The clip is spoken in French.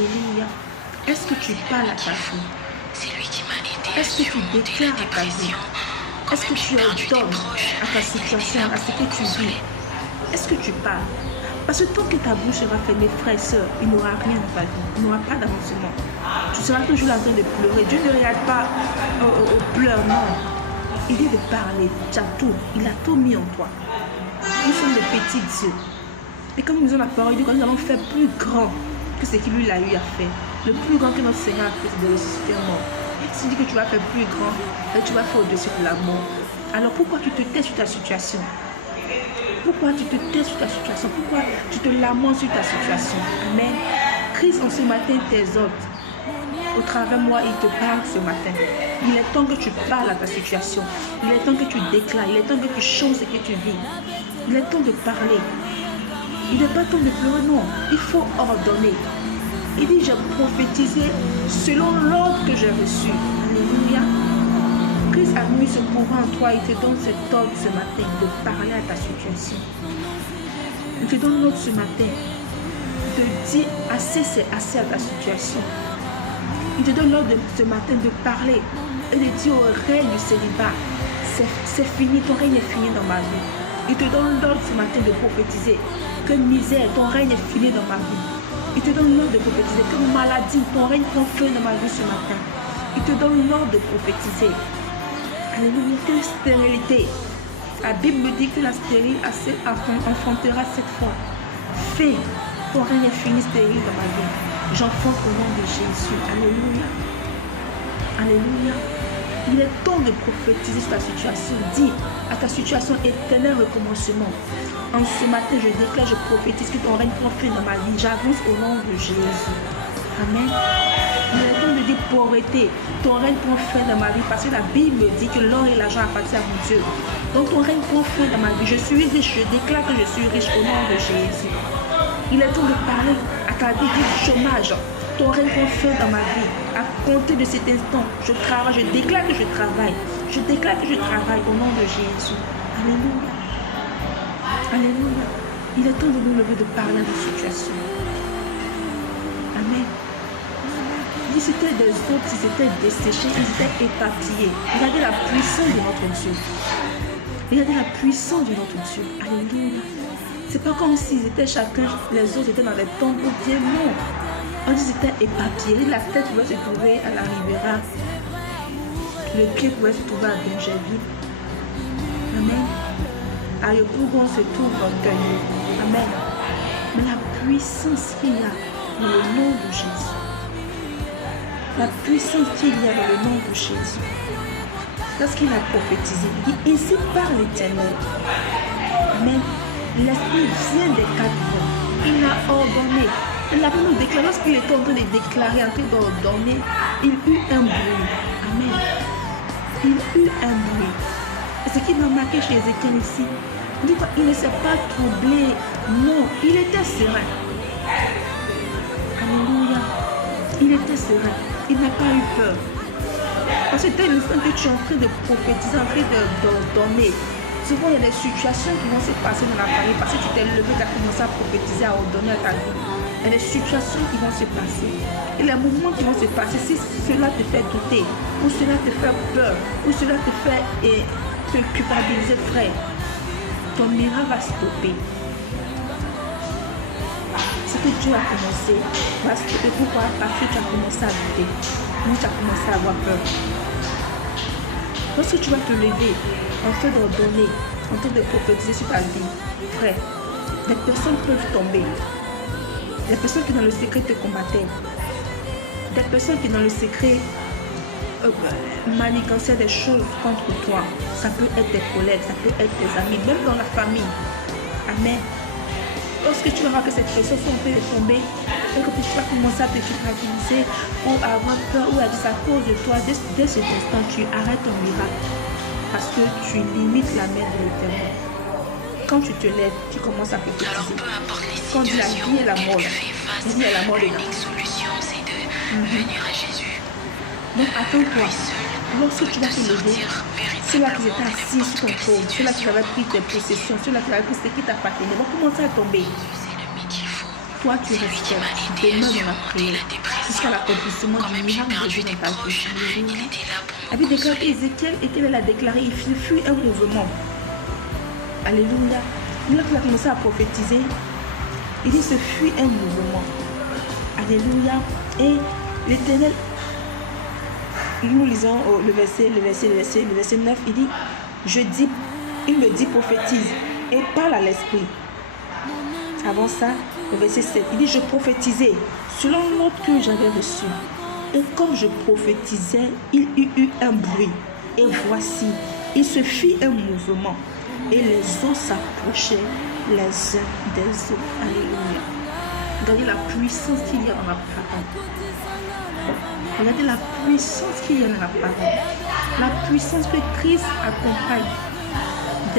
Alléluia. Est-ce que tu parles à ta vie? Est-ce que tu déclares à ta vie? Est-ce que tu ordonnes à ta situation, à ce que tu vis? Est-ce que tu parles? Parce que tant que ta bouche sera fermée, frères et sœurs, il n'y aura rien dans ta vie. Il n'y aura pas d'avancement. Tu seras toujours en train de pleurer. Dieu ne regarde pas aux pleurs, non. Il dit de parler. Tu as tout. Il a tout mis en toi. Nous sommes des petits dieux. Et comme nous avons la parole, il dit que nous allons faire plus grand que ce qu'il lui a eu à faire. Le plus grand que notre Seigneur a fait, c'est de ressusciter mort. Si tu dis que tu vas faire plus grand, tu vas faire au-dessus de la mort. Alors pourquoi tu te tais sur ta situation? Pourquoi tu te tais sur ta situation? Pourquoi tu te lamentes sur ta situation? Amen. Christ en ce matin t'exhorte. Au travers de moi, il te parle ce matin. Il est temps que tu parles à ta situation. Il est temps que tu déclares. Il est temps que tu changes ce que tu vis. Il est temps de parler. Il n'est pas temps de pleurer, non. Il faut ordonner. Il dit, j'ai prophétisé selon l'ordre que j'ai reçu. Alléluia. Christ a mis ce pouvoir en toi. Il te donne cet ordre ce matin de parler à ta situation. Il te donne l'ordre ce matin de dire assez, c'est assez à ta situation. Il te donne l'ordre ce matin de parler et de dire au règne du célibat, c'est fini, ton règne est fini dans ma vie. Il te donne l'ordre ce matin de prophétiser que misère, ton règne est fini dans ma vie. Il te donne l'ordre de prophétiser que maladie, ton règne prend feu dans ma vie ce matin. Il te donne l'ordre de prophétiser. Alléluia, que stérilité. La Bible me dit que la stérile enfantera cette fois. Fais, ton règne est fini stérile dans ma vie. J'enfante au nom de Jésus. Alléluia. Alléluia. Il est temps de prophétiser sur ta situation. Dis à ta situation éternel recommencement. En ce matin, je déclare, je prophétise que ton règne prend fin dans ma vie. J'avance au nom de Jésus. Amen. Il est temps de dire pauvreté. Ton règne prend fin dans ma vie parce que la Bible dit que l'or et l'argent appartiennent à mon Dieu. Donc ton règne prend fin dans ma vie. Je suis riche. Je déclare que je suis riche au nom de Jésus. Il est temps de parler à ta vie du chômage. Ton règne prend fin dans ma vie. À compter de cet instant, je travaille. Je déclare que je travaille. Je déclare que je travaille au nom de Jésus. Alléluia. Alléluia. Il est temps de nous lever de parler à nos situations. Amen. Ils étaient des autres, ils étaient desséchés, ils étaient éparpillés. Regardez la puissance de notre Dieu. Regardez la puissance de notre Dieu. Alléluia. C'est pas comme s'ils étaient chacun, les autres étaient dans les tombes ou bien non. Ils étaient éparpillés. La tête pouvait se trouver à la Riviera. Le pied pouvait se trouver à Benjerville. Amen. À Yopougon se trouve en Gagné. Amen. Mais la puissance qu'il y a dans le nom de Jésus. La puissance qu'il y a dans le nom de Jésus. Lorsqu'il a prophétisé, il dit ainsi par l'Éternel. Amen. L'Esprit vient des quatre vents. Il a ordonné. Il a nous déclaré. Lorsqu'il était en train de déclarer, en train d'ordonner, il eut un bruit. Amen. Il eut un bruit. Et ce qui m'a marqué chez Ézéchiel ici, il ne s'est pas troublé. Non, il était serein. Alléluia. Il était serein. Il n'a pas eu peur. Parce que dès l'instant que tu es en train de prophétiser, en train d'ordonner, souvent il y a des situations qui vont se passer dans la famille parce que tu t'es levé, tu as commencé à prophétiser, à ordonner à ta vie. Il y a des situations qui vont se passer. Et les moments qui vont se passer, si cela te fait douter, ou cela te fait peur, ou cela te fait te culpabiliser, frère, ton miracle va stopper. Ce que Dieu a commencé va stopper. Pourquoi? Parce que tu as commencé à douter. Ou tu as commencé à avoir peur. Lorsque tu vas te lever, en train d'ordonner, en train de prophétiser sur ta vie, frère, des personnes peuvent tomber. Des personnes qui dans le secret te combattaient. Des personnes qui dans le secret manigançaient des choses contre toi. Ça peut être tes collègues, ça peut être tes amis, même dans la famille. Amen. Lorsque tu vas voir que cette personne sont en train de tomber, et que tu vas commencer à te culpabiliser ou à avoir peur ou à dire à cause de toi, dès cet instant, tu arrêtes ton miracle. Parce que tu limites la main de l'Éternel. Quand tu te lèves, tu commences à prophétiser. Quand dit la vie et la mort, il dit la mort de la solution, c'est de venir à Jésus. Donc attends-toi. Lorsque tu vas te lever, ceux-là qui étaient assis sur ton trône, ceux-là qui avaient pris tes possessions, ceux-là qui avaient pris ce qui t'appartenait, vont commencer à tomber. toi tu restes, demeure dans la prière jusqu'à l'accomplissement du miracle de ta vie. La Bible déclare qu'Ézéchiel a déclaré, il fut un mouvement. Alléluia. Là qu'il a commencé à prophétiser, il dit ce fut un mouvement. Alléluia. Et l'Éternel, nous lisons le verset 9, il dit, il me dit prophétise et parle à l'esprit. Avant ça, le verset 7, il dit je prophétisais selon l'ordre que j'avais reçu. Et comme je prophétisais, il y eut un bruit. Et voici, il se fit un mouvement. Et les eaux s'approchaient les uns des autres. Alléluia. Regardez la puissance qu'il y a dans la parole. Regardez la puissance qu'il y a dans la parole. La puissance que Christ accompagne.